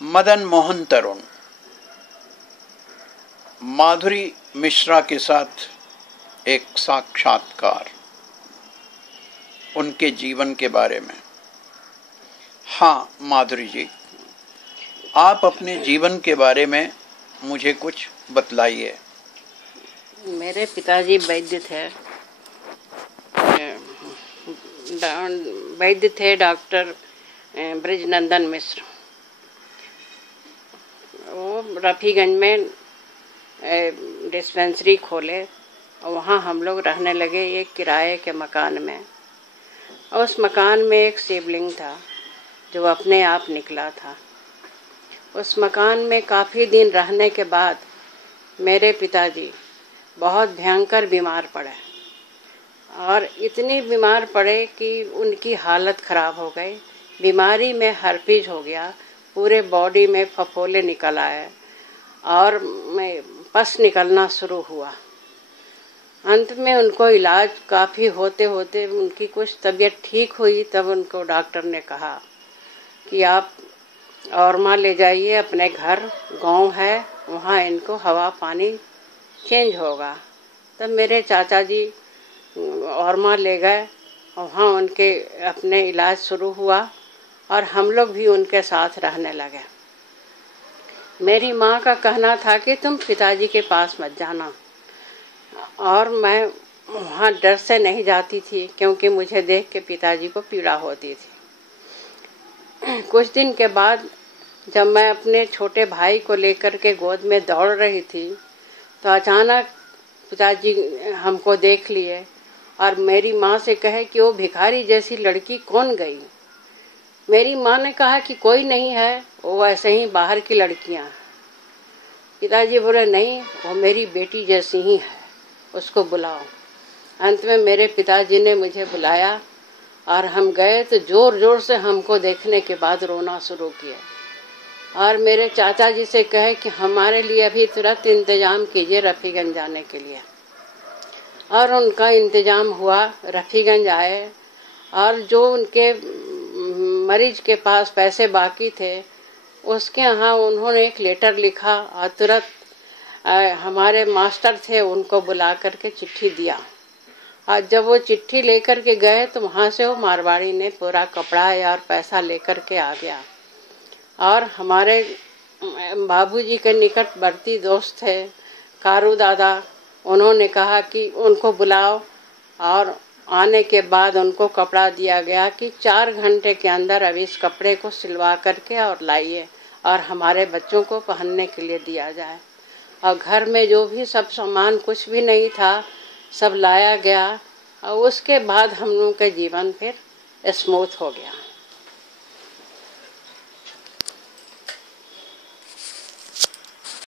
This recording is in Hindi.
मदन मोहन तरुण, माधुरी मिश्रा के साथ एक साक्षात्कार, उनके जीवन के बारे में। हाँ माधुरी जी, आप अपने जीवन के बारे में मुझे कुछ बतलाइए। मेरे पिताजी वैद्य थे डॉक्टर ब्रिजनंदन मिश्र। वो रफीगंज में डिस्पेंसरी खोले और वहाँ हम लोग रहने लगे एक किराए के मकान में। और उस मकान में एक शिवलिंग था जो अपने आप निकला था। उस मकान में काफ़ी दिन रहने के बाद मेरे पिताजी बहुत भयंकर बीमार पड़े और इतनी बीमार पड़े कि उनकी हालत ख़राब हो गई। बीमारी में हर्पीज हो गया, पूरे बॉडी में फफोले निकल आए और पस निकलना शुरू हुआ। अंत में उनको इलाज काफ़ी होते होते उनकी कुछ तबीयत ठीक हुई। तब उनको डॉक्टर ने कहा कि आप औरमा ले जाइए, अपने घर गांव है, वहाँ इनको हवा पानी चेंज होगा। तब मेरे चाचा जी औरमा ले गए, वहाँ उनके अपने इलाज शुरू हुआ और हम लोग भी उनके साथ रहने लगे। मेरी माँ का कहना था कि तुम पिताजी के पास मत जाना, और मैं वहाँ डर से नहीं जाती थी क्योंकि मुझे देख के पिताजी को पीड़ा होती थी। कुछ दिन के बाद जब मैं अपने छोटे भाई को लेकर के गोद में दौड़ रही थी तो अचानक पिताजी हमको देख लिए और मेरी माँ से कहे कि वो भिखारी जैसी लड़की कौन गई। मेरी माँ ने कहा कि कोई नहीं है, वो ऐसे ही बाहर की लड़कियाँ। पिताजी बोले नहीं, वो मेरी बेटी जैसी ही है, उसको बुलाओ। अंत में मेरे पिताजी ने मुझे बुलाया और हम गए तो ज़ोर ज़ोर से हमको देखने के बाद रोना शुरू किया और मेरे चाचा जी से कहे कि हमारे लिए अभी तुरंत इंतज़ाम कीजिए रफ़ीगंज जाने के लिए। और उनका इंतज़ाम हुआ, रफ़ीगंज आए और जो उनके मरीज के पास पैसे बाकी थे उसके यहाँ उन्होंने एक लेटर लिखा और तुरंत हमारे मास्टर थे उनको बुला करके चिट्ठी दिया। और जब वो चिट्ठी लेकर के गए तो वहाँ से वो मारवाड़ी ने पूरा कपड़ा और पैसा लेकर के आ गया। और हमारे बाबूजी के निकटवर्ती दोस्त थे कारू दादा, उन्होंने कहा कि उनको बुलाओ और आने के बाद उनको कपड़ा दिया गया कि 4 घंटे के अंदर अब इस कपड़े को सिलवा करके और लाइए और हमारे बच्चों को पहनने के लिए दिया जाए। और घर में जो भी सब सामान कुछ भी नहीं था सब लाया गया और उसके बाद हम लोगों का जीवन फिर स्मूथ हो गया।